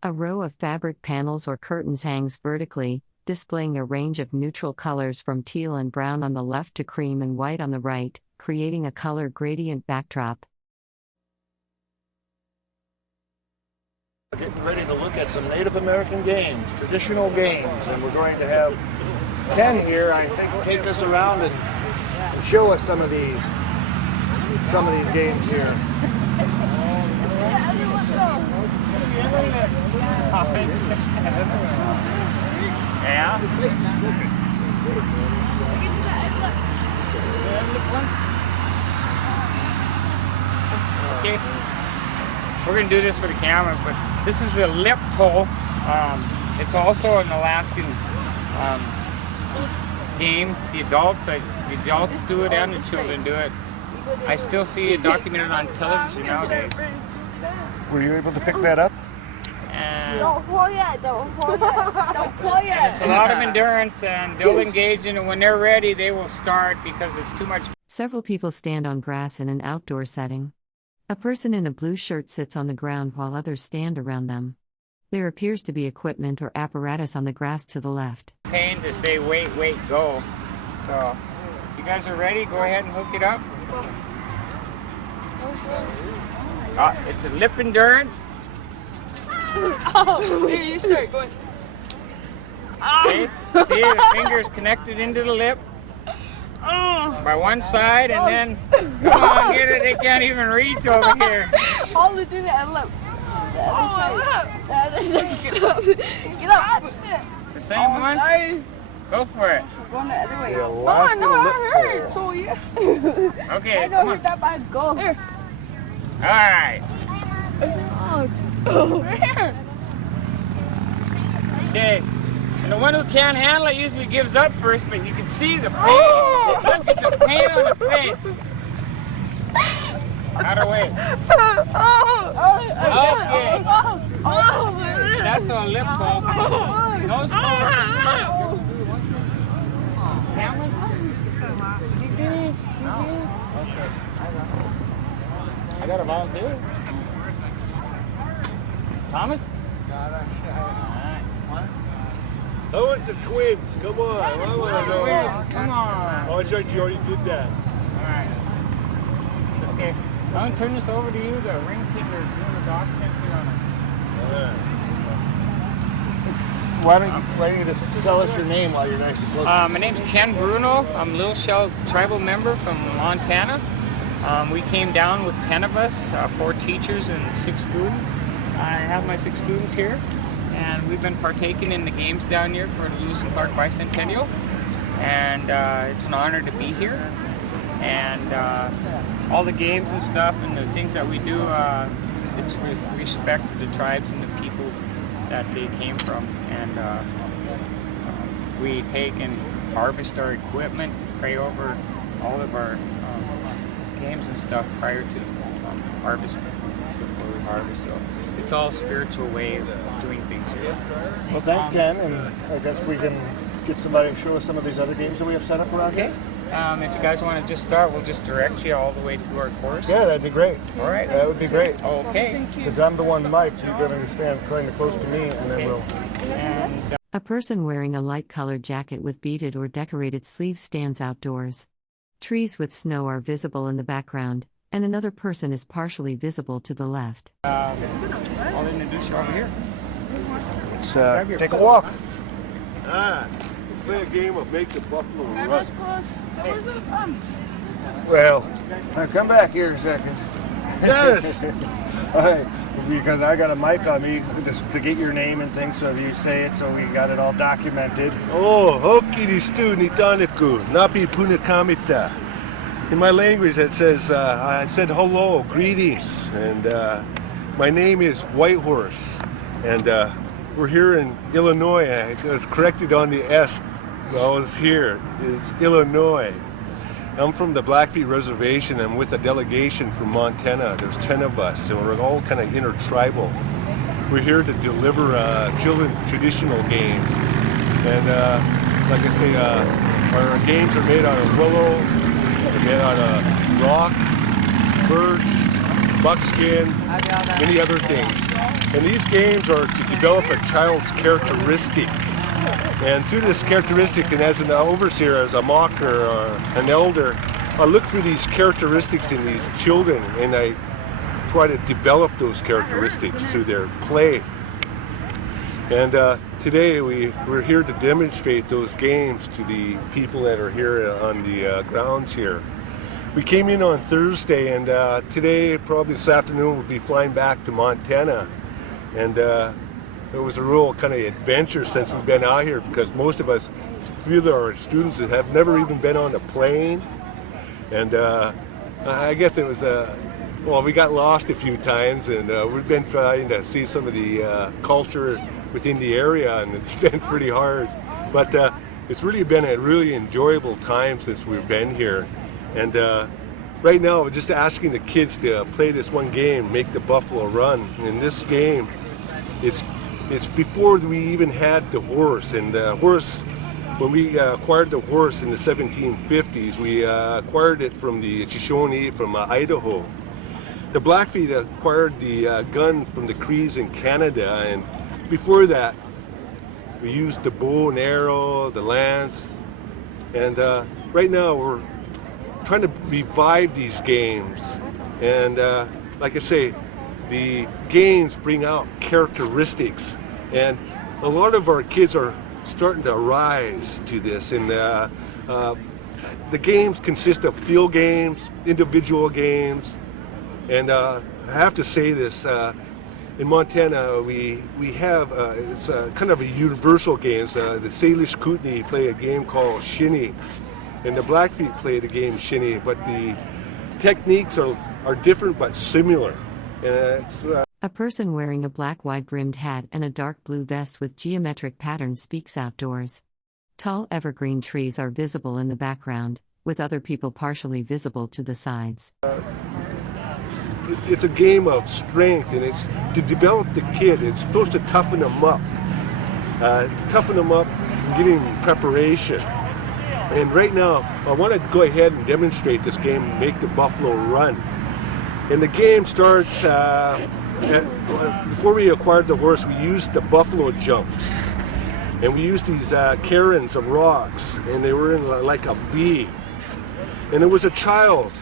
A row of fabric panels or curtains hangs vertically, displaying a range of neutral colors from teal and brown on the left to cream and white on the right, creating a color gradient backdrop. We're getting ready to look at some Native American games, traditional games, and we're going to have Ken here, I think, take us around and show us some of these games here. Yeah. Okay. We're gonna do this for the camera, but this is the lip pull. It's also an Alaskan game. The adults do it and the children do it. I still see it documented on television nowadays. Were you able to pick that up? Don't pull yet, don't pull yet, don't pull yet. It's a lot of endurance, and they'll engage in it. When they're ready, they will start because it's too much. Several people stand on grass in an outdoor setting. A person in a blue shirt sits on the ground while others stand around them. There appears to be equipment or apparatus on the grass to the left. Pain to say wait, go. So, if you guys are ready, go ahead and hook it up. It's a lip endurance. Oh, you start going. Okay, see the fingers connected into the lip by one side, and then come on, get it. They can't even reach over here. All to do that lip. The other side. The other side. Get up. Get up. The same one. Sorry. Go for it. Going the other way. The Oh, Alaskan no, lip I hurt. So yeah. Okay, I come don't on. hurt that bad. Go. Here. All right. Oh. Here. Okay. And the one who can't handle it usually gives up first, but you can see the pain. Look at the pain on the face. Out of the way. Okay. That's a lip pull. Nose pull. Camera? Okay. I got a volunteer. Thomas? I want the twins. Come on. I want to know. Come on. Oh, I thought you already did that. Alright. Okay. I'm going to turn this over to you. The ring keeper is doing the documentary on it. Why don't you just tell us your name while you're nice and close? My name's Ken Bruno. I'm a Little Shell tribal member from Montana. We came down with 10 of us, 4 teachers and 6 students. I have my 6 students here, and we've been partaking in the games down here for the Lewis Clark Bicentennial, and it's an honor to be here. And all the games and stuff and the things that we do, it's with respect to the tribes and the peoples that they came from. And we take and harvest our equipment, pray over all of our games and stuff prior to harvest, before we harvest. So it's all spiritual way of doing things here. Well, thanks, Ken, and I guess we can get somebody to show us some of these other games that we have set up around here. If you guys want to just start, we'll just direct you all the way through our course. Yeah, that'd be great. All right. That would be great. Okay. Since I'm the one mic'd, you're going to stand kind of close to me, and then we'll... And A person wearing a light-colored jacket with beaded or decorated sleeves stands outdoors. Trees with snow are visible in the background, and another person is partially visible to the left. I'll introduce you over here. Let's take a walk. Let's play a game of make the buffalo run. Well, now come back here a second. Yes. Because I got a mic on me just to get your name and things, so if you say it, so we got it all documented. Oh, hokiri stu ni taniku, napi punakamita. In my language, it says, I said hello, greetings, and my name is Whitehorse, and we're here in Illinois. I was corrected on the S while I was here. It's Illinois. I'm from the Blackfeet Reservation. I'm with a delegation from Montana. There's 10 of us, and we're all kind of intertribal. We're here to deliver children's traditional games. And like I say, our games are made out of willow, they're made out of rock, birch, buckskin, many other things. And these games are to develop a child's characteristic. And through this characteristic, and as an overseer, as a mocker, or an elder, I look for these characteristics in these children, and I try to develop those characteristics through their play. And today we're here to demonstrate those games to the people that are here on the grounds here. We came in on Thursday, and today, probably this afternoon, we'll be flying back to Montana. And it was a real kind of adventure since we've been out here, because most of us, few of our students have never even been on a plane. And I guess it was well, we got lost a few times, and we've been trying to see some of the culture within the area, and it's been pretty hard. But it's really been a really enjoyable time since we've been here. And right now, we're just asking the kids to play this one game, Make the Buffalo Run. In this game, it's before we even had the horse. And the horse, when we acquired the horse in the 1750s, we acquired it from the Shoshone from Idaho. The Blackfeet acquired the gun from the Crees in Canada, and before that, we used the bow and arrow, the lance, and right now we're trying to revive these games. And like I say, the games bring out characteristics, and a lot of our kids are starting to rise to this. And the games consist of field games, individual games, and I have to say this. In Montana, we have, it's kind of a universal game. The Salish Kootenai play a game called shinny, and the Blackfeet play the game shinny, but the techniques are different but similar. And it's, A person wearing a black wide-brimmed hat and a dark blue vest with geometric patterns speaks outdoors. Tall evergreen trees are visible in the background, with other people partially visible to the sides. It's a game of strength, and it's to develop the kid. It's supposed to toughen them up, and give him preparation. And right now, I want to go ahead and demonstrate this game, Make the Buffalo Run. And the game starts, before we acquired the horse, we used the buffalo jumps. And we used these cairns of rocks, and they were in like a V. And there was a child.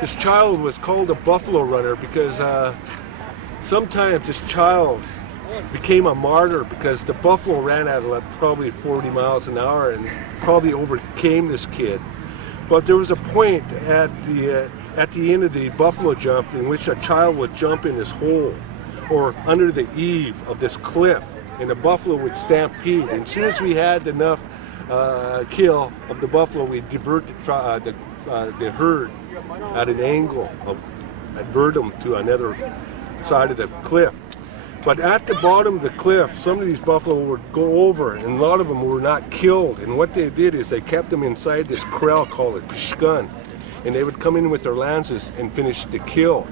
This child was called a buffalo runner because sometimes this child became a martyr because the buffalo ran at like probably 40 miles an hour and probably overcame this kid. But there was a point at the end of the buffalo jump in which a child would jump in this hole or under the eave of this cliff, and the buffalo would stampede. And as soon as we had enough kill of the buffalo, we'd divert the herd at an angle, divert them to another side of the cliff. But at the bottom of the cliff, some of these buffalo would go over, and a lot of them were not killed. And what they did is they kept them inside this corral called a pishgun, and they would come in with their lances and finish the kill.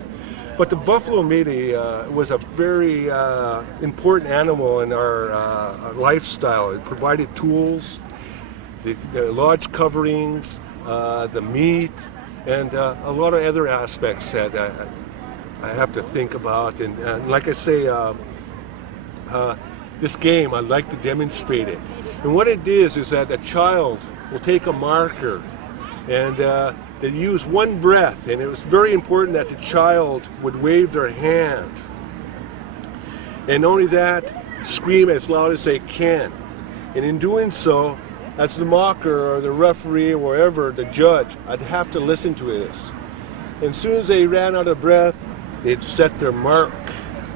But the buffalo was a very important animal in our lifestyle. It provided tools, the lodge coverings, the meat, and a lot of other aspects that I have to think about. And like I say, this game, I'd like to demonstrate it. And what it is that a child will take a marker and they use one breath, and it was very important that the child would wave their hand. And only that, scream as loud as they can. And in doing so, as the mocker or the referee or wherever, the judge, I'd have to listen to this. And as soon as they ran out of breath, they'd set their mark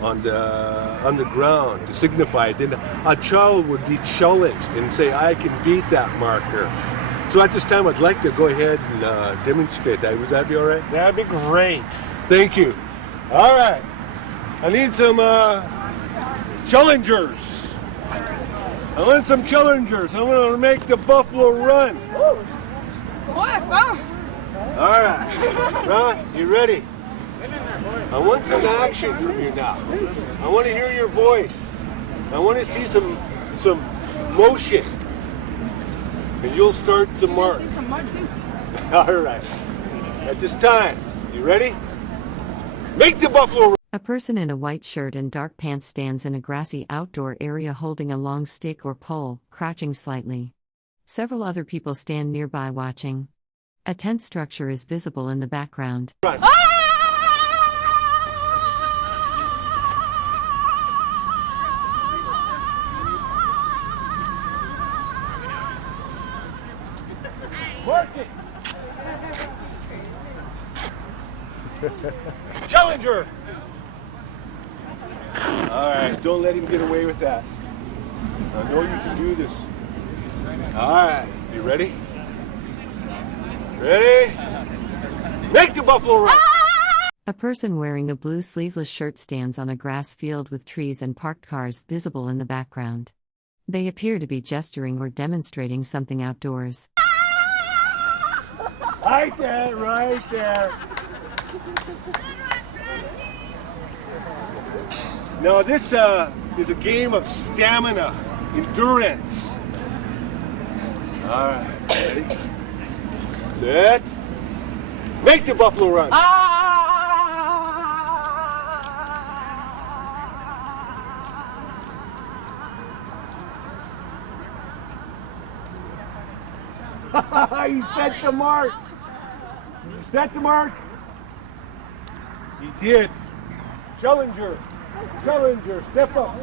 on the ground to signify it. Then a child would be challenged and say, I can beat that marker. So at this time, I'd like to go ahead and demonstrate that. Would that be all right? That'd be great. Thank you. All right. I need some challengers. I want some challengers. I want to make the buffalo run. Come on, bro. All right. Ron, you ready? I want some action from you now. I want to hear your voice. I want to see some motion. And you'll start the mark. All right. At this time, you ready? Make the buffalo run. A person in a white shirt and dark pants stands in a grassy outdoor area holding a long stick or pole, crouching slightly. Several other people stand nearby watching. A tent structure is visible in the background. Run. Mark it. Challenger. All right, don't let him get away with that. I know you can do this. All right, you ready? Ready? Make the buffalo run. A person wearing a blue sleeveless shirt stands on a grass field with trees and parked cars visible in the background. They appear to be gesturing or demonstrating something outdoors. Right there, right there. Now this is a game of stamina, endurance. All right, ready? Set. Make the buffalo run. You set the mark. You set the mark. He did. Challenger. Challenger, step up.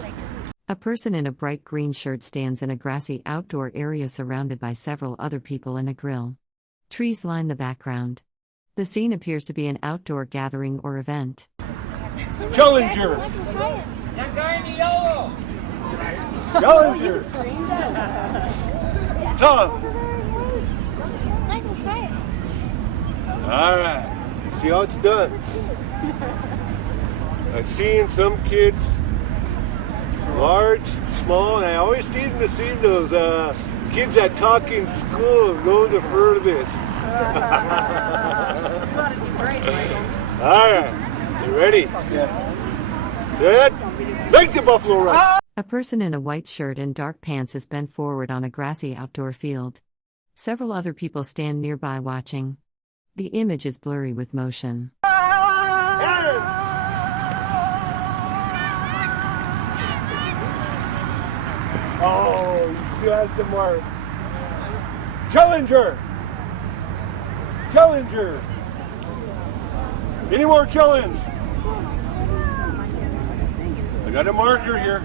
A person in a bright green shirt stands in a grassy outdoor area surrounded by several other people and a grill. Trees line the background. The scene appears to be an outdoor gathering or event. Challenger. That guy in the yellow. Challenger. Tom. All right. See how it's done. I've seen some kids, large, small, and I always seem to see those kids that talk in school go the furthest. All right, you ready? Yeah. Good. Make the buffalo run. A person in a white shirt and dark pants is bent forward on a grassy outdoor field. Several other people stand nearby watching. The image is blurry with motion. Oh, he still has the mark. Challenger! Challenger! Any more challenge? I got a marker here.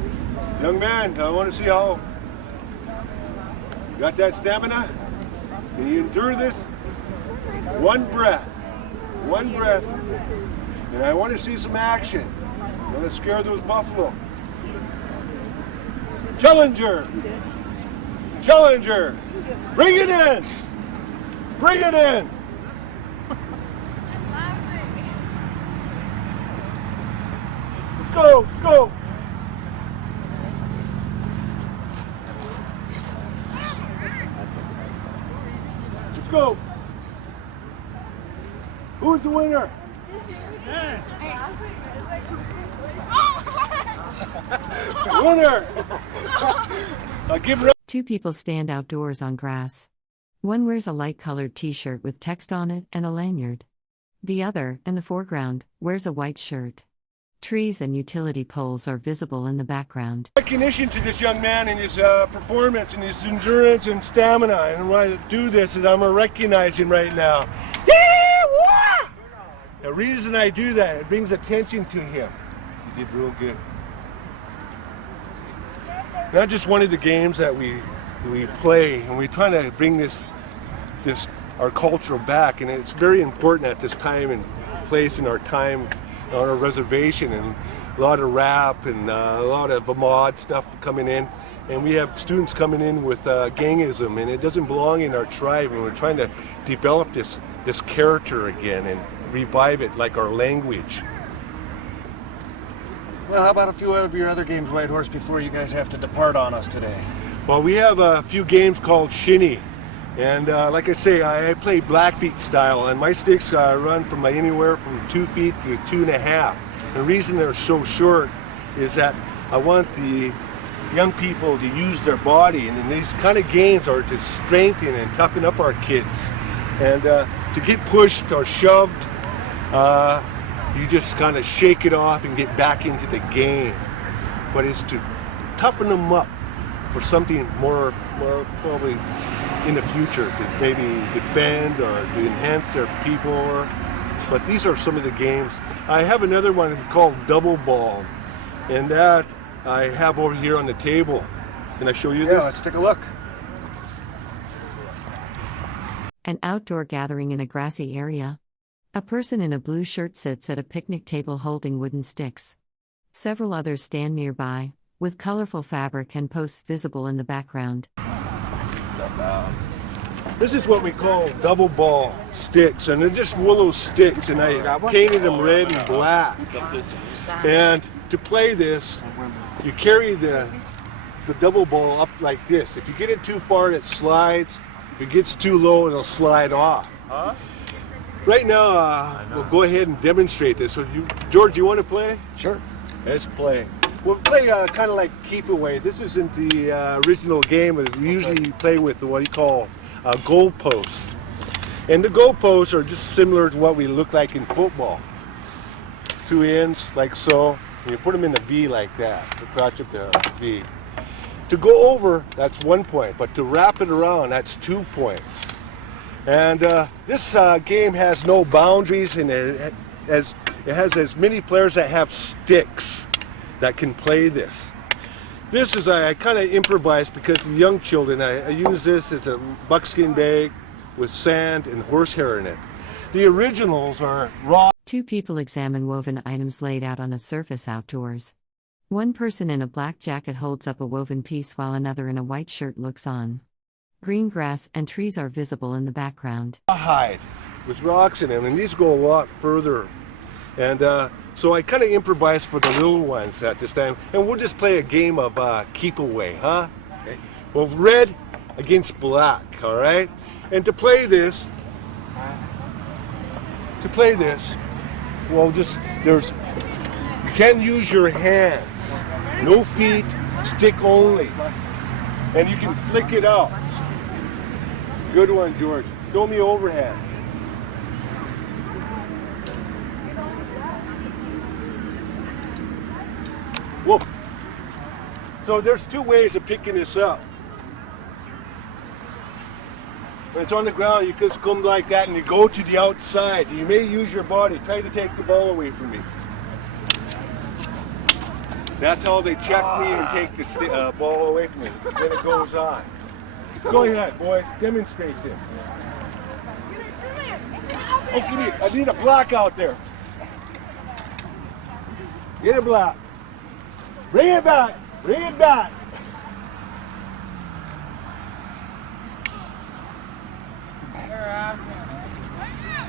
Young man, I want to see how. You got that stamina? Can you endure this? One breath. One breath. And I want to see some action. I want to scare those buffalo. Challenger! Challenger! Bring it in! Bring it in! Let's go! Let's go! Let's go! Who's the winner? Winner! Give it up. Two people stand outdoors on grass. One wears a light-colored t-shirt with text on it and a lanyard. The other, in the foreground, wears a white shirt. Trees and utility poles are visible in the background. Recognition to this young man and his performance and his endurance and stamina. And why I do this is I'm gonna recognize him right now. The reason I do that, it brings attention to him. You did real good. Not just one of the games that we play, and we're trying to bring this our culture back, and it's very important at this time and place in our time on our reservation, and a lot of rap and a lot of Vermont stuff coming in, and we have students coming in with gangism, and it doesn't belong in our tribe, and we're trying to develop this character again and revive it like our language. Well, how about a few of your other games, Whitehorse, before you guys have to depart on us today? Well, we have a few games called shinny, and like I say, I play Blackfeet style, and my sticks run from anywhere from 2 feet to 2.5. The reason they're so short is that I want the young people to use their body, and these kind of games are to strengthen and toughen up our kids, and to get pushed or shoved you just kind of shake it off and get back into the game. But it's to toughen them up for something more probably in the future, to maybe defend or to enhance their people. But these are some of the games. I have another one called double ball, and that I have over here on the table. Can I show you this? Yeah, let's take a look. An outdoor gathering in a grassy area. A person in a blue shirt sits at a picnic table holding wooden sticks. Several others stand nearby, with colorful fabric and posts visible in the background. This is what we call double ball sticks, and they're just willow sticks, and I painted them red and black. And to play this, you carry the double ball up like this. If you get it too far, it slides. If it gets too low, it'll slide off. Right now, we'll go ahead and demonstrate this. So, George, you want to play? Sure. Let's play. We'll play kind of like keep away. This isn't the original game. We usually play with what you call goalposts. And the goalposts are just similar to what we look like in football. Two ends, like so. And you put them in a V like that, the crotch of the V. To go over, that's 1 point. But to wrap it around, that's 2 points. And this game has no boundaries, and it has as many players that have sticks that can play this. This is, I kind of improvised because of young children. I use this as a buckskin bag with sand and horsehair in it. The originals are raw. Two people examine woven items laid out on a surface outdoors. One person in a black jacket holds up a woven piece while another in a white shirt looks on. Green grass and trees are visible in the background. Hide with rocks in them, and these go a lot further. And so I kind of improvised for the little ones at this time. And we'll just play a game of keep away, huh? Okay. Well, red against black, all right? And to play this, well, you can use your hands. No feet, stick only. And you can flick it out. Good one, George. Throw me overhand. Whoa. So there's two ways of picking this up. When it's on the ground, you just come like that and you go to the outside. You may use your body. Try to take the ball away from me. That's how they check me and take the ball away from me. Then it goes on. Go ahead, boys. Demonstrate this. Oh, give me. I need a block out there. Get a block. Bring it back. Bring it back.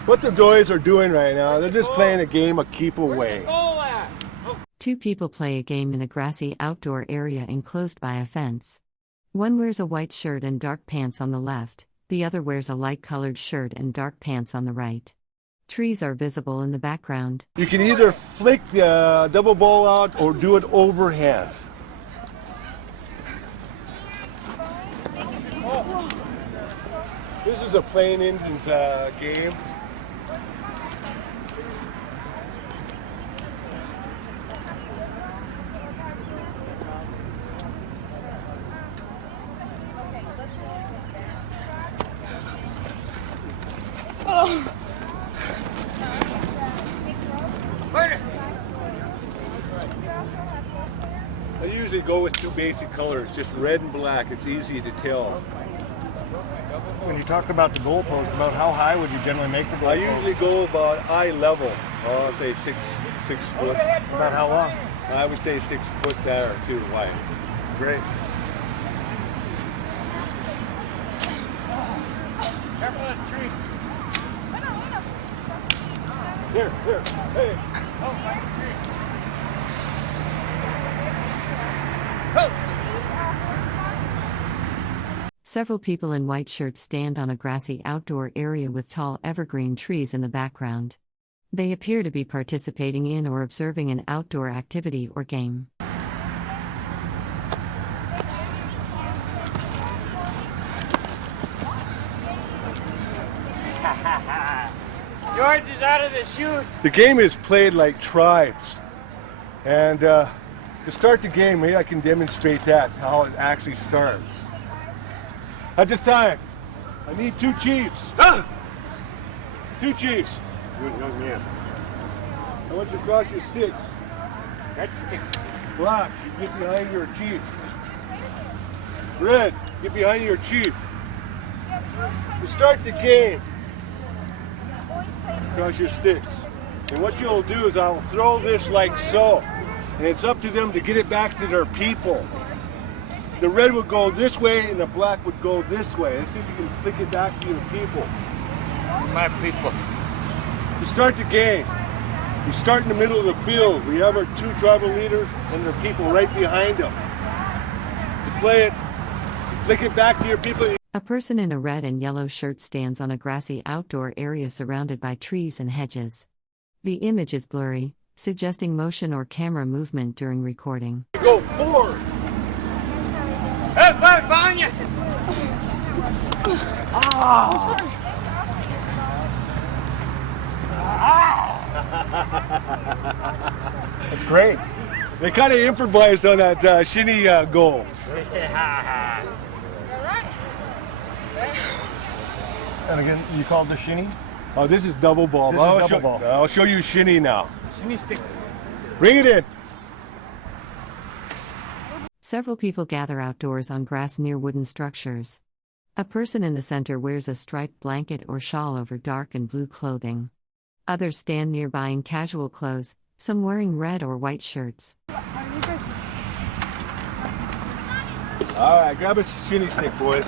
What the boys are doing right now, they're just playing a game of keep away. Two people play a game in a grassy outdoor area enclosed by a fence. One wears a white shirt and dark pants on the left, the other wears a light-colored shirt and dark pants on the right. Trees are visible in the background. You can either flick the double ball out or do it overhand. This is a Plain Indians game. I usually go with two basic colors, just red and black. It's easy to tell. When you talk about the goalpost, about how high would you generally make the goalpost? I usually go about eye level. I'll say six foot. About how long? I would say 6 foot there or two wide. Great. Careful of the tree. Here, hey. Oh, find the tree. Several people in white shirts stand on a grassy outdoor area with tall evergreen trees in the background. They appear to be participating in or observing an outdoor activity or game. George is out of the chute. The game is played like tribes. And to start the game, maybe I can demonstrate that, how it actually starts. At this time, I need 2 chiefs. 2 chiefs. Good young man. I want you to cross your sticks. Red stick. Black, you get behind your chief. Red, get behind your chief. To start the game, cross your sticks. And what you'll do is I'll throw this like so. And it's up to them to get it back to their people. The red would go this way and the black would go this way. Let's see if you can flick it back to your people. My people. To start the game, we start in the middle of the field. We have our 2 tribal leaders and their people right behind them. To play it, you flick it back to your people. A person in a red and yellow shirt stands on a grassy outdoor area surrounded by trees and hedges. The image is blurry, suggesting motion or camera movement during recording. Go forward. Hey, Bud, behind you. That's great. They kind of improvised on that shinny goal. And again, you called the shinny? Oh, this is double ball. This is double ball. I'll show you shinny now. Shinny stick. Bring it in. Several people gather outdoors on grass near wooden structures. A person in the center wears a striped blanket or shawl over dark and blue clothing. Others stand nearby in casual clothes, some wearing red or white shirts. All right, grab a shinny stick, boys.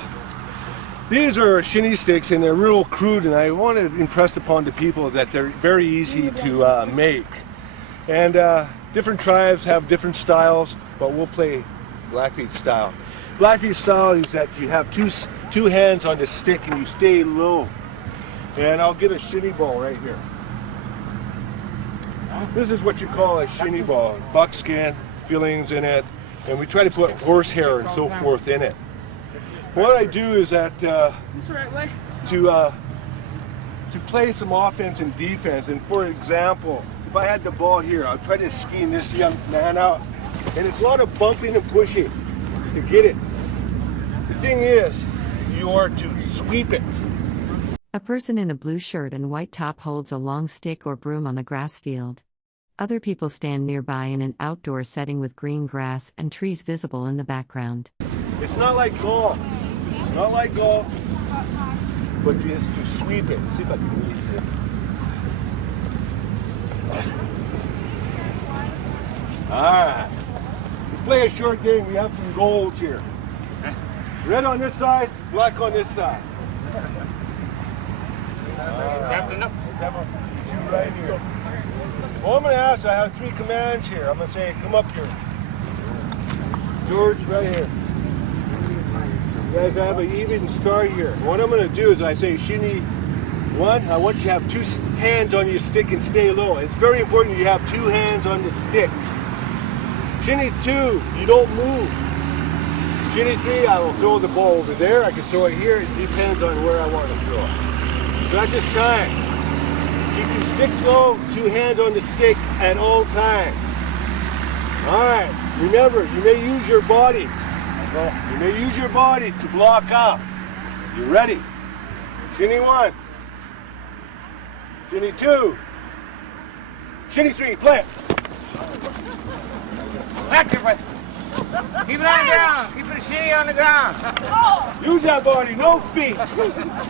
These are shinny sticks, and they're real crude, and I want to impress upon the people that they're very easy to make. And different tribes have different styles, but we'll play Blackfeet style. Blackfeet style is that you have two hands on the stick and you stay low. And I'll get a shinny ball right here. This is what you call a shinny ball. Buckskin, fillings in it, and we try to put horsehair and so forth in it. What I do is that to play some offense and defense. And for example, if I had the ball here, I'll try to scheme this young man out. And it's a lot of bumping and pushing to get it. The thing is, you are to sweep it. A person in a blue shirt and white top holds a long stick or broom on the grass field. Other people stand nearby in an outdoor setting with green grass and trees visible in the background. It's not like golf. It's not like golf, but just to sweep it. See if I can reach it. All right. Let's play a short game. We have some goals here. Red on this side, black on this side. Captain up. Let's have a shoot right here. Well, I'm going to ask, I have 3 commands here. I'm going to say, come up here. George, right here. You guys have an even start here. What I'm going to do is I say, shinny 1, I want you to have 2 hands on your stick and stay low. It's very important you have 2 hands on the stick. Shinny 2, you don't move. Shinny 3, I will throw the ball over there. I can throw it here. It depends on where I want to throw it. So at this time, keep your sticks low, 2 hands on the stick at all times. All right, remember, you may use your body. You may use your body to block out. You ready? Shinny 1. Shinny 2. Shinny 3, play it. Back your way. Keep it on the ground. Keep it shinny on the ground. Use that body, no feet.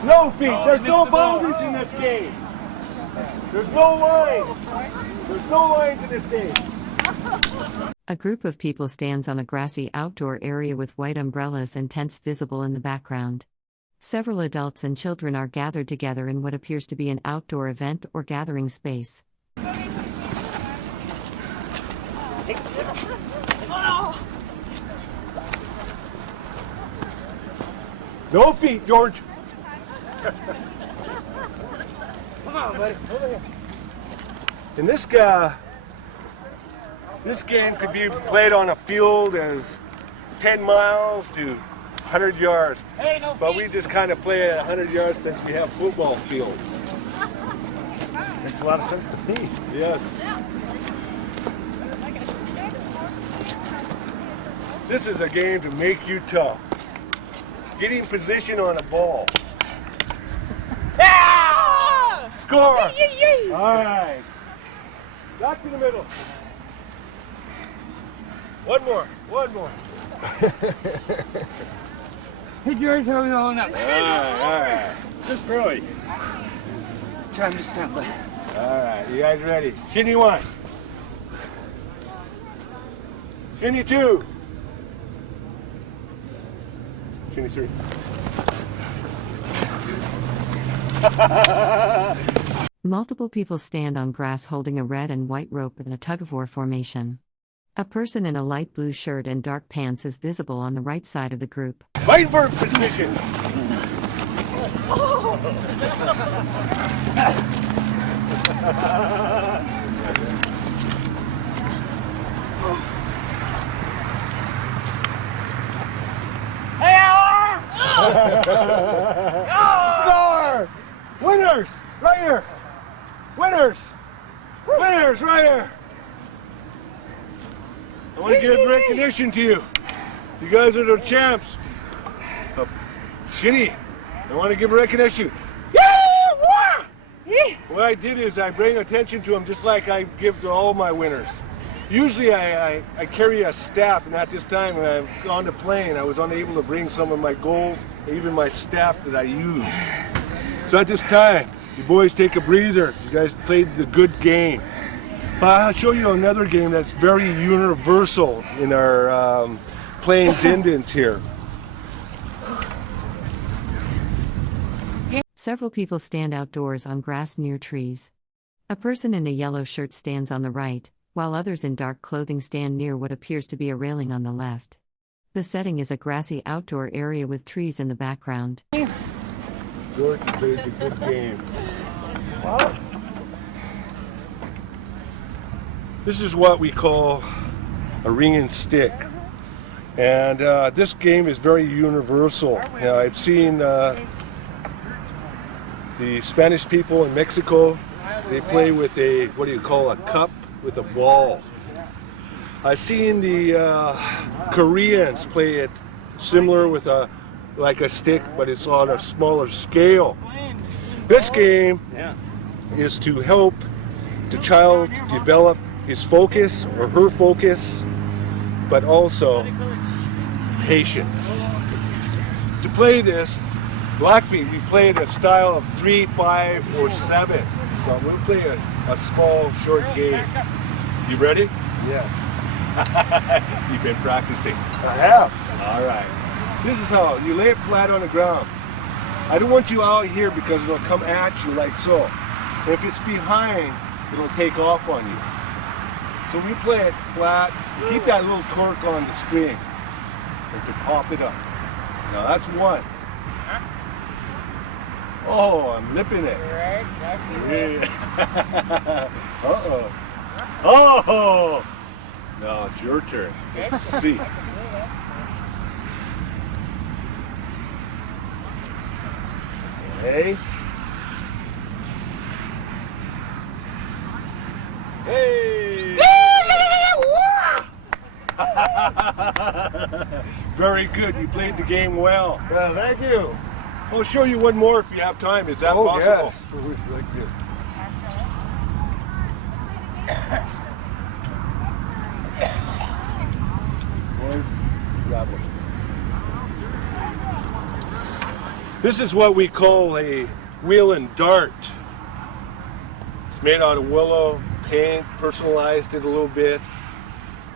No feet. There's no boundaries in this game. There's no lines. There's no lines in this game. A group of people stands on a grassy outdoor area with white umbrellas and tents visible in the background. Several adults and children are gathered together in what appears to be an outdoor event or gathering space. No feet, George. Come on, buddy. Over here. And this game could be played on a field as 10 miles to 100 yards. Hey, no But feet. we just kind of play at 100 yards since we have football fields. Makes a lot of sense to me. Yes. This is a game to make you tough. Getting position on a ball. Score! All right. Back to the middle. One more. Hey, George, how are we holding up? All right. Just barely. Try to stop by. All right, you guys ready? Shinny 1. Shinny 2. Shinny 3. Multiple people stand on grass holding a red and white rope in a tug-of-war formation. A person in a light blue shirt and dark pants is visible on the right side of the group. Fight for position. Score! Winners! Right here! Winners! Winners! Right here! I want to give recognition to you. You guys are the champs. Shinny. I want to give recognition. What I did is I bring attention to them just like I give to all my winners. Usually I carry a staff, and at this time when I've gone to playing, I was unable to bring some of my goals, even my staff that I use. So at this time, you boys take a breather. You guys played the good game. But I'll show you another game that's very universal in our Plains Indians here. Several people stand outdoors on grass near trees. A person in a yellow shirt stands on the right, while others in dark clothing stand near what appears to be a railing on the left. The setting is a grassy outdoor area with trees in the background. George played a good game. Wow. This is what we call a ring and stick. And this game is very universal. I've seen the Spanish people in Mexico, they play with a, what do you call, a cup with a ball. I've seen the Koreans play it similar with like a stick, but it's on a smaller scale. This game is to help the child develop his focus or her focus, but also patience. To play this, Blackfeet, we play it a style of 3, 5, or 7. So I'm going to play a small, short game. You ready? Yes. You've been practicing. I have. All right. This is how you lay it flat on the ground. I don't want you out here because it'll come at you like so. If it's behind, it'll take off on you. So we play it flat. Keep that little torque on the string and to pop it up. Now that's one. Oh, I'm lipping it. Uh-oh. Oh! Now it's your turn. Let's see. Hey. Hey! Very good. You played the game well. Well, thank you. I'll show you one more if you have time. Is that possible? Yes. Like this. This is what we call a wheel and dart. It's made out of willow, paint, personalized it a little bit.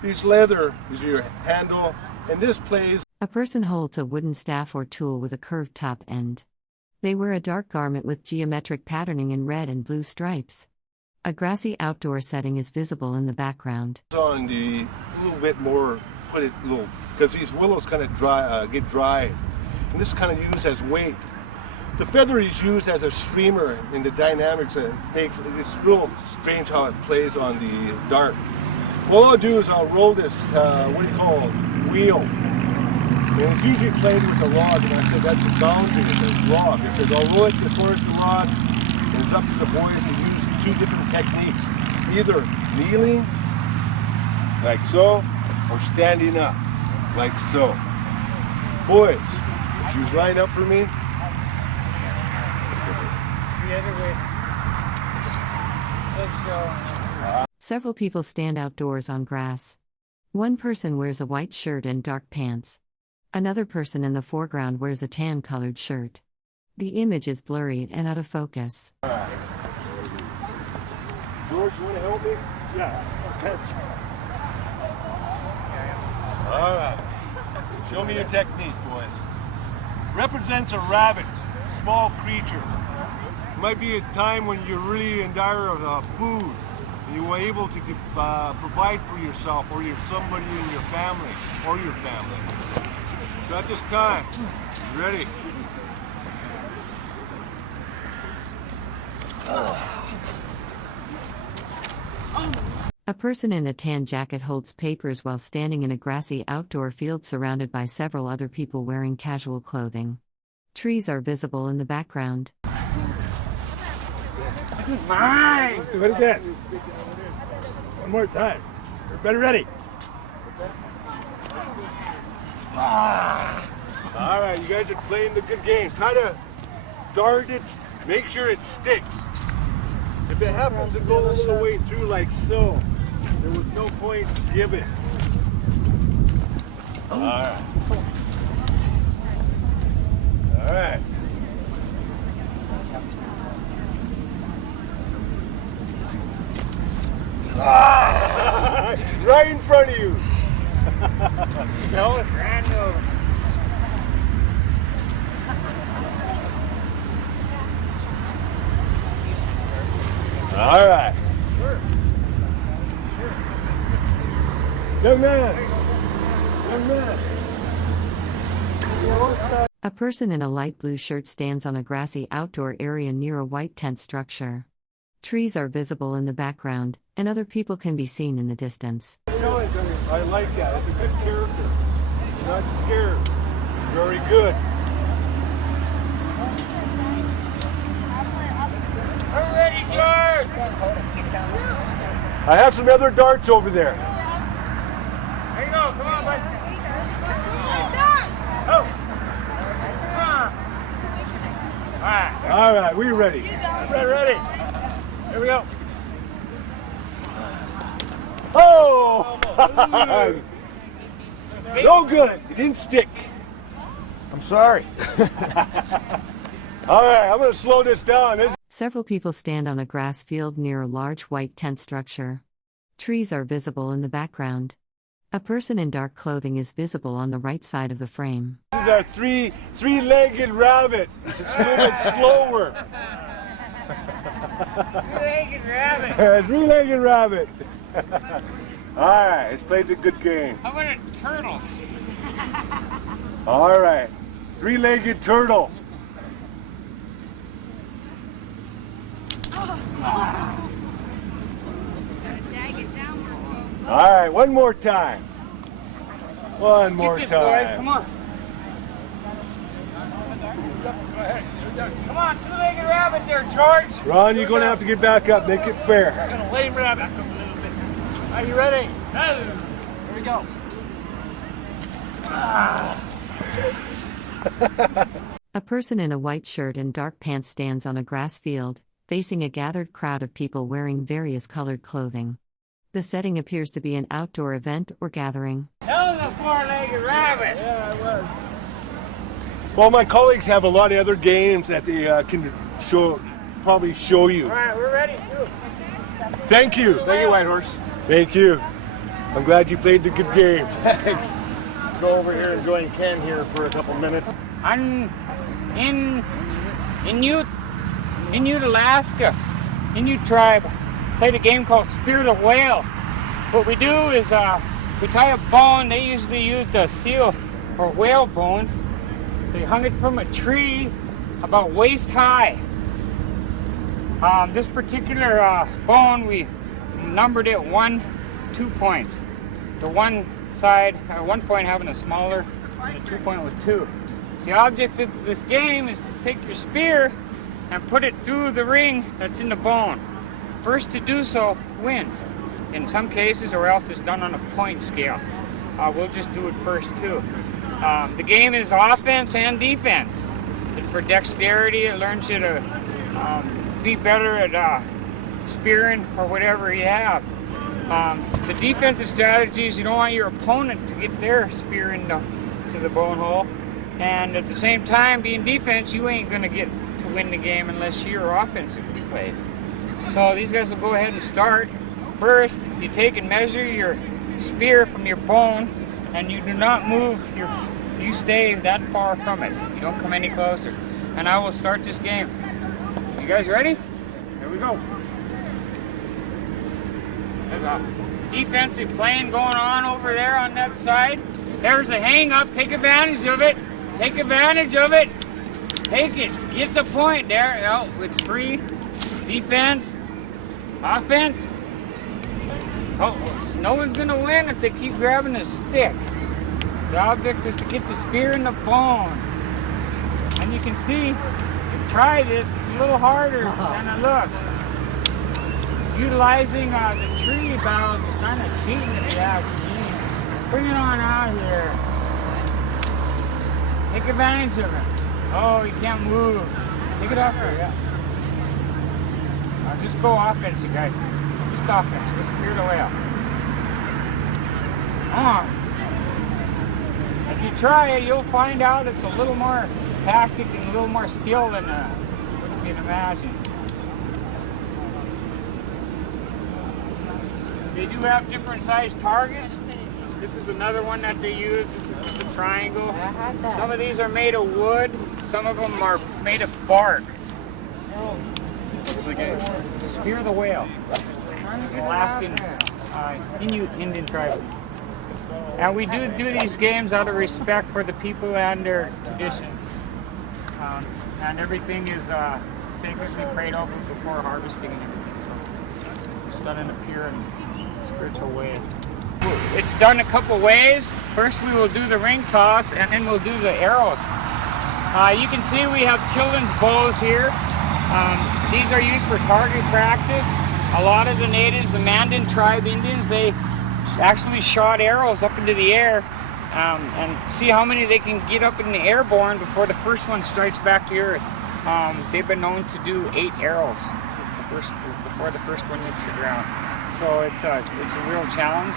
These leather is your handle, and this plays. A person holds a wooden staff or tool with a curved top end. They wear a dark garment with geometric patterning in red and blue stripes. A grassy outdoor setting is visible in the background. On the little bit more, put it little, because these willows kind of dry, get dry, and this is kind of used as weight. The feather is used as a streamer in the dynamics. It's real strange how it plays on the dart. All I'll do is I'll roll this, what do you call it, wheel. And it's usually played with a log, and I said that's a boundary, it's a log. I said I'll roll it as far as the log, and it's up to the boys to use two different techniques. Either kneeling, like so, or standing up, like so. Boys, would you line up for me? The other way. Several people stand outdoors on grass. One person wears a white shirt and dark pants. Another person in the foreground wears a tan-colored shirt. The image is blurry and out of focus. George, you want to help me? Yeah. Okay. All right. Show me your technique, boys. Represents a rabbit, small creature. It might be a time when you're really in dire of food. And you were able to provide for yourself or somebody in your family or your family. So at this time, you ready? A person in a tan jacket holds papers while standing in a grassy outdoor field surrounded by several other people wearing casual clothing. Trees are visible in the background. This is mine! Do it again. One more time. Everybody ready? All right, you guys are playing the good game. Try to dart it, make sure it sticks. If it happens to go all the way through like so, there was no point to give it. All right. All right. Right in front of you. No, it's random. All right. Young man. Young man. A person in a light blue shirt stands on a grassy outdoor area near a white tent structure. Trees are visible in the background, and other people can be seen in the distance. I like that. It's a good character. You're not scared. Very good. We're ready, George! I have some other darts over there. There you go, come on, bud. Oh! Come on! Alright. All right, we ready? Ready? Here we go. Oh! No good. It didn't stick. I'm sorry. All right, I'm going to slow this down. Several people stand on a grass field near a large white tent structure. Trees are visible in the background. A person in dark clothing is visible on the right side of the frame. This is our three-legged rabbit. It's a little bit slower. Three-legged rabbit. Three-legged rabbit. All right, let's play the good game. How about a turtle? All right, three-legged turtle. All right, one more time. One more Get this, boys. time. Come on. Come on, two-legged rabbit there, George. Ron, you're going to have to get back up. Make it fair. Gonna lame rabbit. Are you ready? Here we go. A person in a white shirt and dark pants stands on a grass field, facing a gathered crowd of people wearing various colored clothing. The setting appears to be an outdoor event or gathering. That was a four-legged rabbit. Yeah, it was. Well, my colleagues have a lot of other games that they can probably show you. All right, we're ready, too. Thank you. Thank you, Whitehorse. Thank you. I'm glad you played the good game. Thanks. Go over here and join Ken here for a couple minutes. I'm in Inuit, Alaska, Inuit tribe. Played a game called Spear the Whale. What we do is we tie a bone. They usually use the seal or whale bone. They hung it from a tree about waist high. This particular bone, we numbered it 1, 2 points. The one side, 1 point having a smaller, and a 2 point with 2. The object of this game is to take your spear and put it through the ring that's in the bone. first to do so wins. In some cases, or else it's done on a point scale. We'll just do it first too. The game is offense and defense. It's for dexterity. It learns you to be better at spearing or whatever you have. The defensive strategy is you don't want your opponent to get their spear into the bone hole. And at the same time, being defense, you ain't going to get to win the game unless you're offensively played. So these guys will go ahead and start. First, you take and measure your spear from your bone, and you do not move you stay that far from it. You don't come any closer. And I will start this game. You guys ready? Here we go. There's a defensive playing going on over there on that side. There's a hang up. Take advantage of it. Take advantage of it. Take it. Get the point there. Oh, it's free. Defense. Offense. Oh, no one's going to win if they keep grabbing the stick. The object is to get the spear in the bone. And you can see, you try this, it's a little harder than it looks. Utilizing the tree boughs is kind of cheating if you ask me. Bring it on out here. Take advantage of it. Oh, you can't move. Take it off here, yeah. Just go offense, you guys. Just offense. Let's spear the whale. If you try it, you'll find out it's a little more tactic and a little more skill than what you can imagine. They do have different sized targets. This is another one that they use. This is just a triangle. Some of these are made of wood. Some of them are made of bark. What's the game? Spear the whale. It's an Alaskan Inuit Indian tribe. And we do these games out of respect for the people and their traditions. And everything is sacredly prayed over before harvesting and everything. So it's done in a pure and spiritual way. It's done a couple ways. First we will do the ring toss, and then we'll do the arrows. You can see we have children's bows here. These are used for target practice. A lot of the natives, the Mandan tribe Indians, they actually shot arrows up into the air and see how many they can get up in the airborne before the first one strikes back to earth. They've been known to do 8 arrows before the first one hits the ground. So it's a real challenge.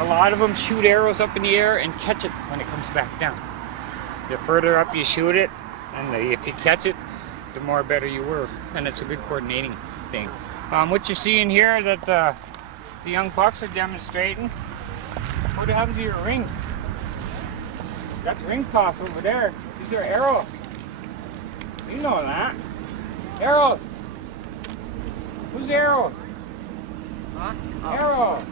A lot of them shoot arrows up in the air and catch it when it comes back down. The further up you shoot it, and if you catch it, the more better you were. And it's a good coordinating thing. What you're seeing here that the young pups are demonstrating. What happened to your rings? That's ring toss over there. These are arrows. You know that. Arrows. Who's arrows? Huh? Oh. Arrows.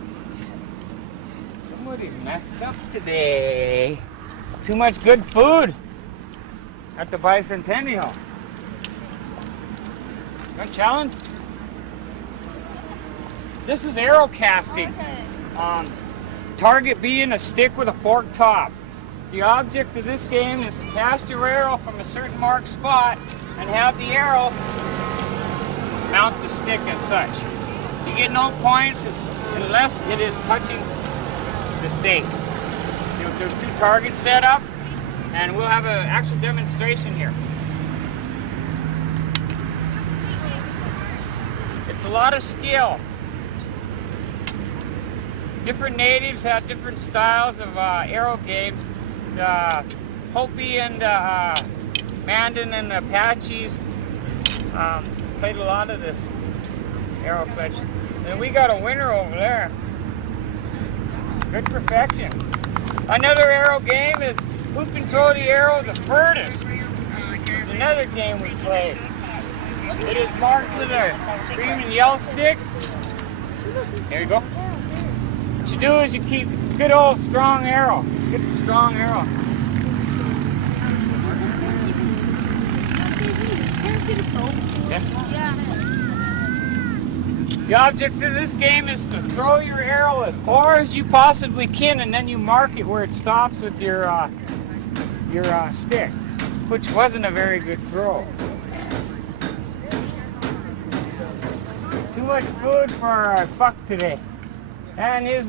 Somebody's messed up today. Too much good food at the Bicentennial. Good challenge? This is arrow casting. Target being a stick with a forked top. The object of this game is to cast your arrow from a certain marked spot and have the arrow mount the stick as such. You get no points unless it is touching the stake. There's 2 targets set up, and we'll have an actual demonstration here. It's a lot of skill. Different natives have different styles of arrow games. The Hopi and Mandan and the Apaches played a lot of this arrow fletching. And we got a winner over there. Good perfection. Another arrow game is who can throw the arrow the furthest. It's another game we play. It is marked with a scream and yell stick. Here you go. What you do is you keep a good old strong arrow. Get the strong arrow. Yeah. The object of this game is to throw your arrow as far as you possibly can, and then you mark it where it stops with your stick, which wasn't a very good throw. 2 much food for our fuck today. And his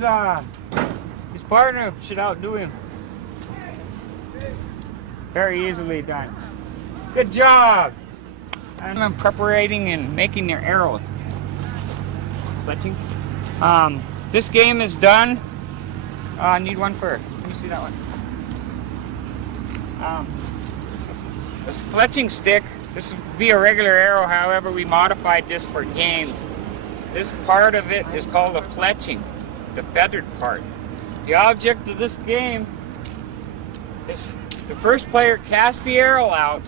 partner should outdo him. Very easily done. Good job. And I'm preparating and making their arrows. Fletching. This game is done. I need one for, let me see that one. This fletching stick, this would be a regular arrow, however we modified this for games. This part of it is called a fletching, the feathered part. The object of this game is the first player casts the arrow out,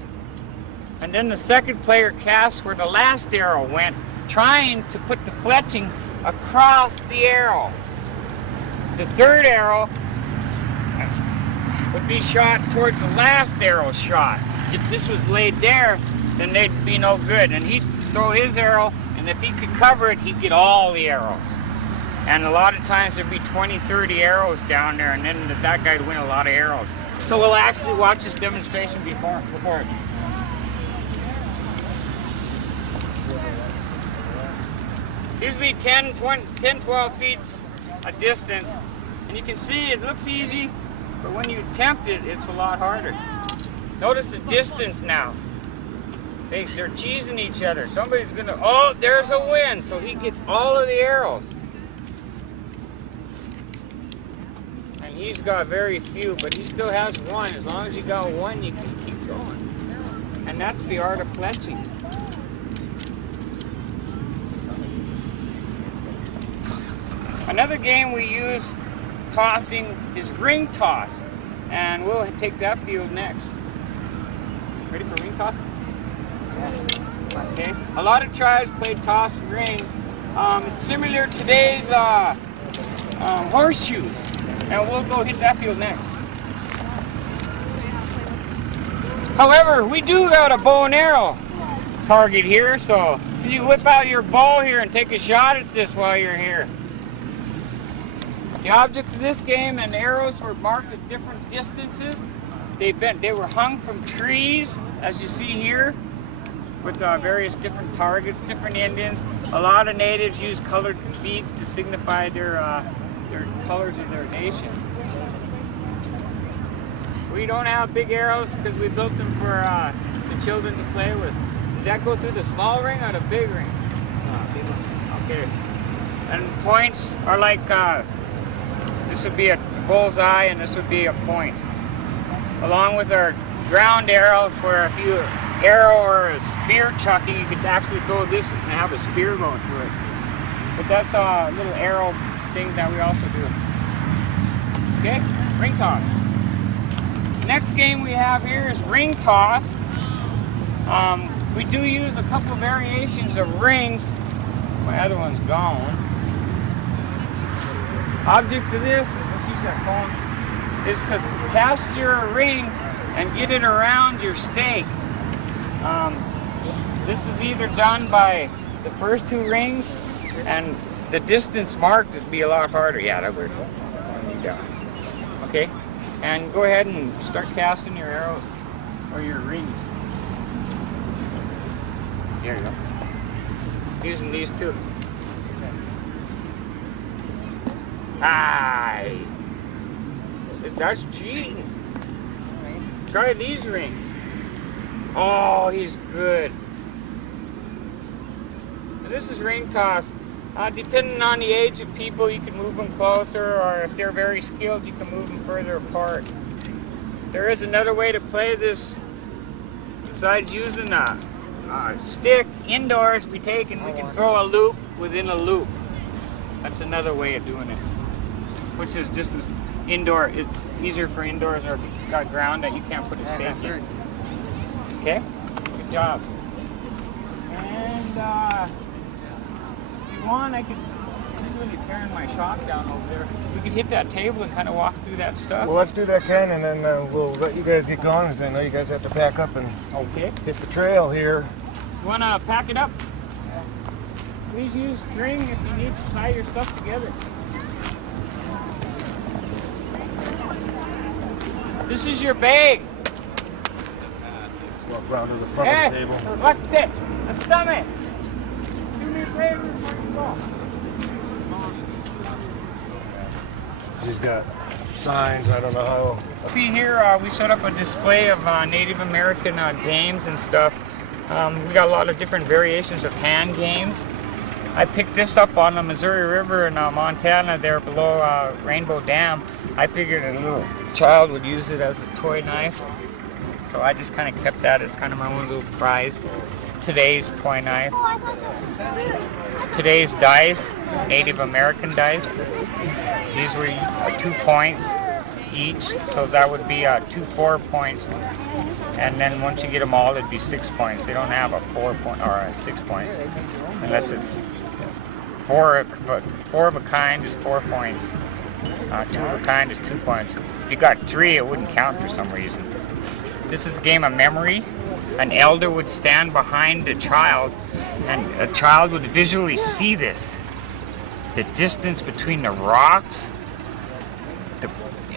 and then the second player casts where the last arrow went, trying to put the fletching across the arrow. The third arrow would be shot towards the last arrow shot. If this was laid there, then they'd be no good. And he'd throw his arrow, and if he could cover it, he'd get all the arrows. And a lot of times there'd be 20, 30 arrows down there, and then that guy'd win a lot of arrows. So we'll actually watch this demonstration before it. Usually 10, 12 feet a distance. And you can see it looks easy, but when you attempt it, it's a lot harder. Notice the distance now. They're cheesing each other. Somebody's gonna, oh, there's a win. So he gets all of the arrows. And he's got very few, but he still has one. As long as you got one, you can keep going. And that's the art of fletching. Another game we use tossing is ring toss, and we'll take that field next. Ready for ring toss? Okay. A lot of tribes play toss and ring. It's similar to today's horseshoes, and we'll go hit that field next. However, we do got a bow and arrow target here, so you whip out your bow here and take a shot at this while you're here. The object of this game and arrows were marked at different distances. They were hung from trees, as you see here, with various different targets, different Indians. A lot of natives use colored beads to signify their colors of their nation. We don't have big arrows because we built them for the children to play with. Does that go through the small ring or the big ring? Big one. Okay. And points are like this would be a bullseye and this would be a point. Along with our ground arrows, where if you arrow or a spear chucking, you could actually throw this and have a spear go through it. But that's a little arrow thing that we also do. Okay, ring toss. Next game we have here is ring toss. We do use a couple of variations of rings. My other one's gone. Object for this, let's use that phone, is to cast your ring and get it around your stake. This is either done by the first two rings, and the distance marked would be a lot harder. Yeah, that would. Okay, and go ahead and start casting your arrows or your rings. There you go. Using these two. Aye. That's cheating. Try these rings. Oh, he's good. Now, this is ring toss. Depending on the age of people, you can move them closer, or if they're very skilled, you can move them further apart. There is another way to play this besides using a stick. Indoors, we can throw a loop within a loop. That's another way of doing it, which is just as indoor. It's easier for indoors, or if you've got ground that you can't put a stake in. Okay, good job. And if you want, I could really tearing my shop down over there. We could hit that table and kind of walk through that stuff. Well, let's do that, Ken, and then we'll let you guys get going, because I know you guys have to pack up and hit the trail here. You want to pack it up? Please use string if you need to tie your stuff together. This is your bag. Walk around to the front of the table. Look at it. The stomach. Do me a favor. He's got signs. I don't know how. See here, we set up a display of Native American games and stuff. We got a lot of different variations of hand games. I picked this up on the Missouri River in Montana there below Rainbow Dam. I figured a little child would use it as a toy knife. So I just kind of kept that as kind of my own little prize. Today's toy knife. Today's dice, Native American dice. These were 2 points each, so that would be 2 4 points. And then once you get them all, it'd be 6 points. They don't have a 4 point or a 6 point, unless it's four of a kind is 4 points. 2 of a kind is 2 points. If you got 3, it wouldn't count for some reason. This is a game of memory. An elder would stand behind the child, and a child would visually see this. The distance between the rocks,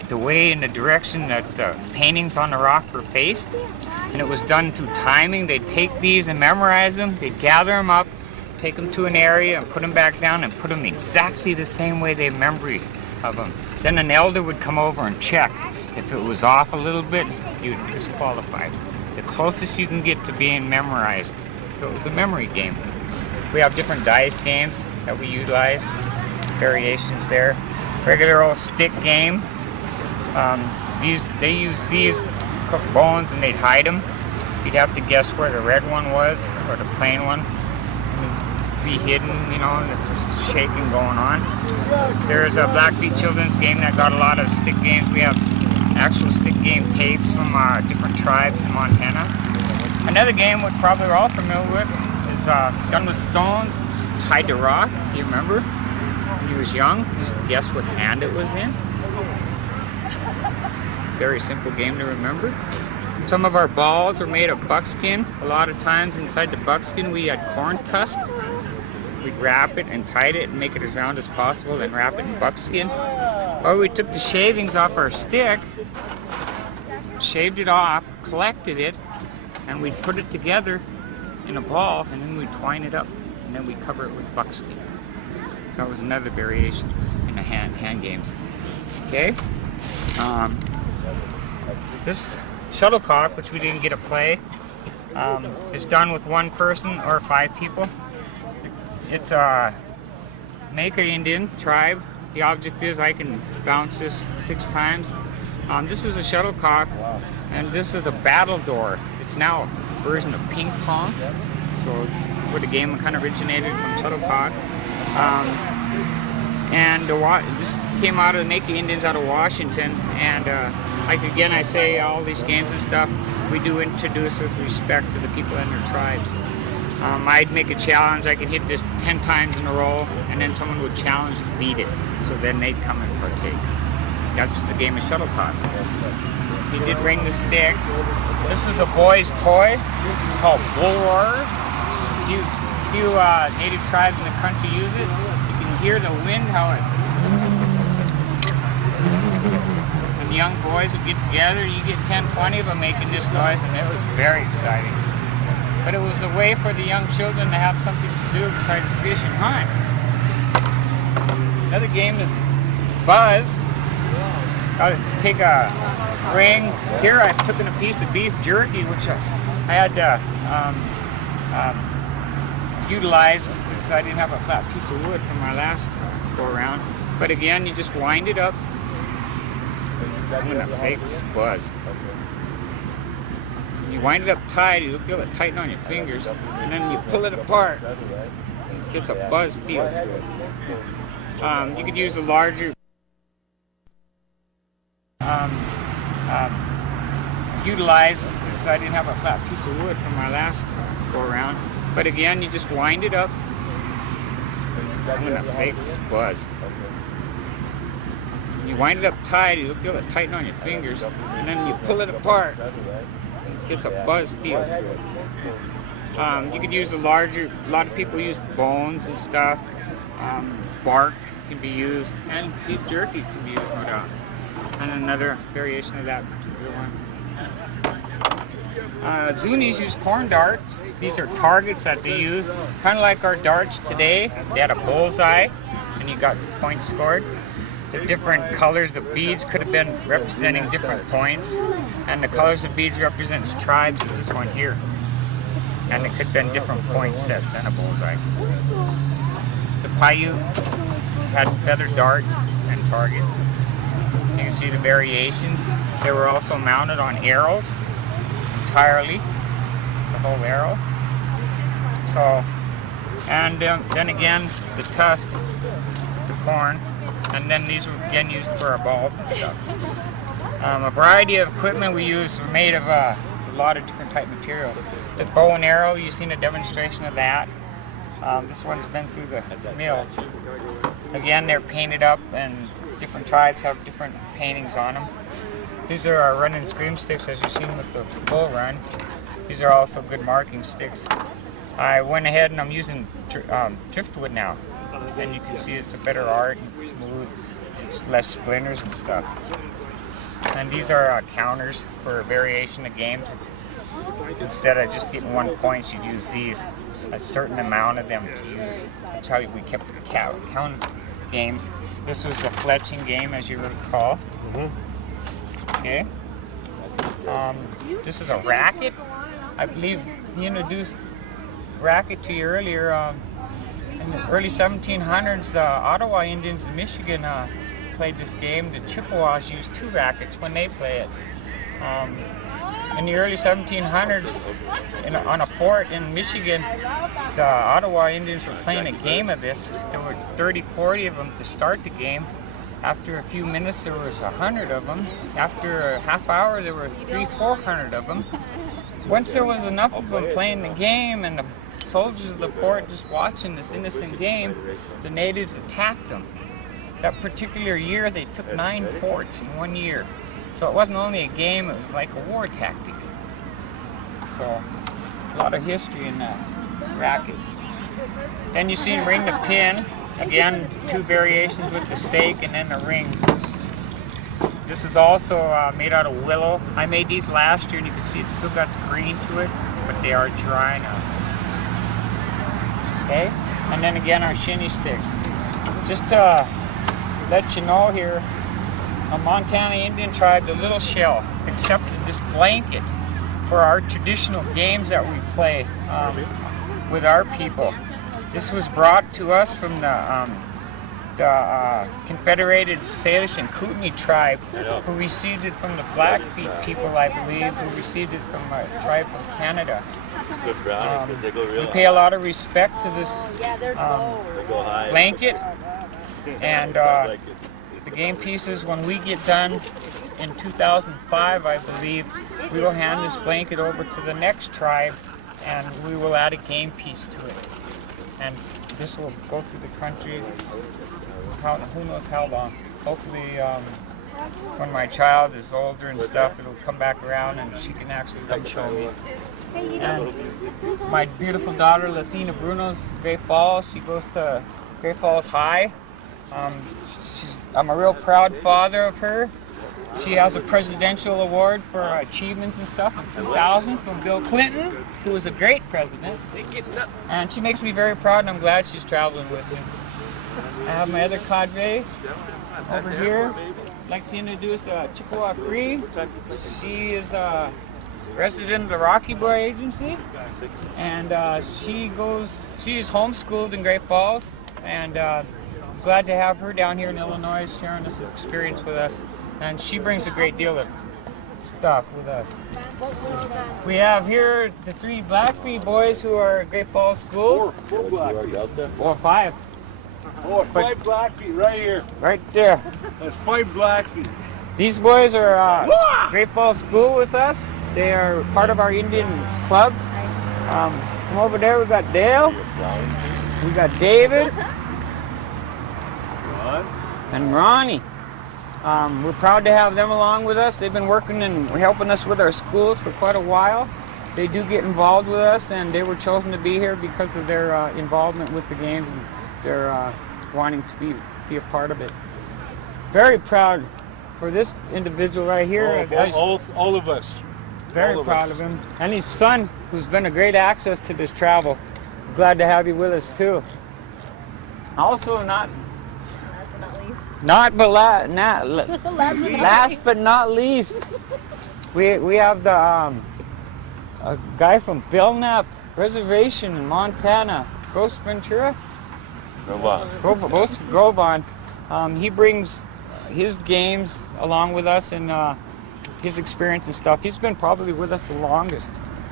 the way in the direction that the paintings on the rock were faced, and it was done through timing. They'd take these and memorize them. They'd gather them up, take them to an area, and put them back down, and put them exactly the same way they memory of them. Then an elder would come over and check. If it was off a little bit, you'd disqualify. The closest you can get to being memorized. So it was a memory game. We have different dice games that we utilize, variations there. Regular old stick game. They use these cook bones and they'd hide them. You'd have to guess where the red one was or the plain one. Be hidden, you know, and there's shaking going on. There's a Blackfeet children's game that got a lot of stick games. We have actual stick game tapes from different tribes in Montana. Another game we're probably all familiar with is Gun with Stones. It's Hide the Rock. You remember? When you was young, you used to guess what hand it was in. Very simple game to remember. Some of our balls are made of buckskin. A lot of times inside the buckskin we had corn tusk. We'd wrap it and tight it and make it as round as possible, then wrap it in buckskin. Or we took the shavings off our stick, shaved it off, collected it, and we'd put it together in a ball, and then we'd twine it up, and then we'd cover it with buckskin. That was another variation in the hand games. Okay? This shuttlecock, which we didn't get to play, is done with 1 person or 5 people. It's a Maker Indian tribe. The object is I can bounce this 6 times. This is a shuttlecock, and this is a battle door. It's now a version of ping pong, so where the game kind of originated from shuttlecock. And this came out of the Maker Indians out of Washington, and again I say all these games and stuff we do introduce with respect to the people and their tribes. I'd make a challenge. I could hit this 10 times in a row, and then someone would challenge to beat it. So then they'd come and partake. That's just a game of shuttlecock. He did ring the stick. This is a boy's toy. It's called Bull Roarer. Few native tribes in the country use it. You can hear the wind, how it... When the young boys would get together, you get 10, 20 of them making this noise, and it was very exciting. But it was a way for the young children to have something to do besides fish and hunt. Another game is Buzz. I'll take a ring. Here I've taken a piece of beef jerky, which I had to utilize because I didn't have a flat piece of wood from my last go around. But again, you just wind it up. I'm gonna fake just Buzz. You wind it up tight, you'll feel it tighten on your fingers, and then you pull it apart. It gets a buzz feel to it. You could use a larger utilize, because I didn't have a flat piece of wood from my last go around. But again, you just wind it up. I'm gonna fake just Buzz. You wind it up tight, you'll feel it tighten on your fingers, and then you pull it apart. Gets a buzz feel to it. You could use a lot of people use bones and stuff. Bark can be used, and beef jerky can be used, no doubt. And another variation of that particular one. Zunis use corn darts. These are targets that they use, kind of like our darts today. They had a bullseye, and you got points scored. The different colors of beads could have been representing different points, and the colors of beads represents tribes, as this one here. And it could have been different point sets and a bullseye. The Paiute had feathered darts and targets. You can see the variations. They were also mounted on arrows entirely, the whole arrow. So, and then again, the tusk, the corn, and then these were again used for our balls and stuff. A variety of equipment we use are made of a lot of different type materials. The bow and arrow, you've seen a demonstration of that. This one's been through the mill. Again, they're painted up, and different tribes have different paintings on them. These are our run and scream sticks, as you've seen with the bull run. These are also good marking sticks. I went ahead and I'm using driftwood now, and you can see it's a better art, it's smooth, it's less splinters and stuff. And these are counters for variation of games. Instead of just getting 1 point, you'd use these, a certain amount of them to use. That's how we kept the count games. This was a fletching game, as you recall. Okay. This is a racket. I believe he introduced racket to you earlier. In the early 1700s, the Ottawa Indians in Michigan played this game. The Chippewas used 2 rackets when they play it. In the early 1700s, on a fort in Michigan, the Ottawa Indians were playing a game of this. There were 30, 40 of them to start the game. After a few minutes, there was 100 of them. After a half hour, there were 300, 400 of them. Once there was enough of them playing the game and the soldiers of the fort just watching this innocent game, the natives attacked them. That particular year, they took 9 forts in 1 year. So it wasn't only a game, it was like a war tactic. So, a lot of history in rackets. Then you see ring the pin. Again, 2 variations with the stake and then the ring. This is also made out of willow. I made these last year, and you can see it's still got green to it, but they are dry now. Okay? And then again, our shinny sticks. Just to let you know here, a Montana Indian tribe, the Little Shell, accepted this blanket for our traditional games that we play with our people. This was brought to us from the Confederated Salish and Kootenai tribe, who received it from the Blackfeet people, I believe, who received it from a tribe from Canada. We pay a lot of respect to this blanket, and the game pieces, when we get done in 2005, I believe, we will hand this blanket over to the next tribe, and we will add a game piece to it. And this will go through the country, who knows how long. Hopefully, when my child is older and stuff, it'll come back around and she can actually come show me. And my beautiful daughter, Latina Bruno's Great Falls, she goes to Great Falls High. I'm a real proud father of her. She has a presidential award for achievements and stuff in 2000 from Bill Clinton, who was a great president. And she makes me very proud, and I'm glad she's traveling with me. I have my other cadre over here. I'd like to introduce Chippewa Cree. She is a resident of the Rocky Boy Agency, and she is homeschooled in Great Falls, and glad to have her down here in Illinois sharing this experience with us. And she brings a great deal of stuff with us. We have here the 3 Blackfeet boys who are at Great Falls schools. 4 Blackfeet. 4 or 5. 5 Blackfeet right here. Right there. That's 5 Blackfeet. These boys are Great Falls School with us. They are part of our Indian club. From over there we got Dale. We got David. And Ronnie. We're proud to have them along with us. They've been working and helping us with our schools for quite a while. They do get involved with us, and they were chosen to be here because of their involvement with the games and their wanting to be a part of it. Very proud for this individual right here. All of us. Very All of proud us. of him. And his son, who's been a great access to this travel. Glad to have you with us too. Also, last but not least, we have the a guy from Belknap Reservation in Montana, Ghost Ventura. Groban. He brings his games along with us and his experience and stuff. He's been probably with us the longest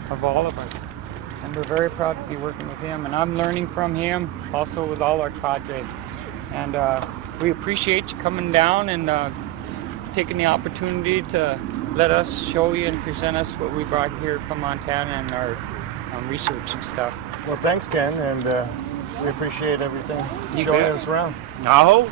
of all of us. And we're very proud to be working with him. And I'm learning from him, also with all our cadre. And we appreciate you coming down and taking the opportunity to let us show you and present us what we brought here from Montana and our research and stuff. Well, thanks, Ken, and we appreciate everything. You Showing bet. us around. I hope.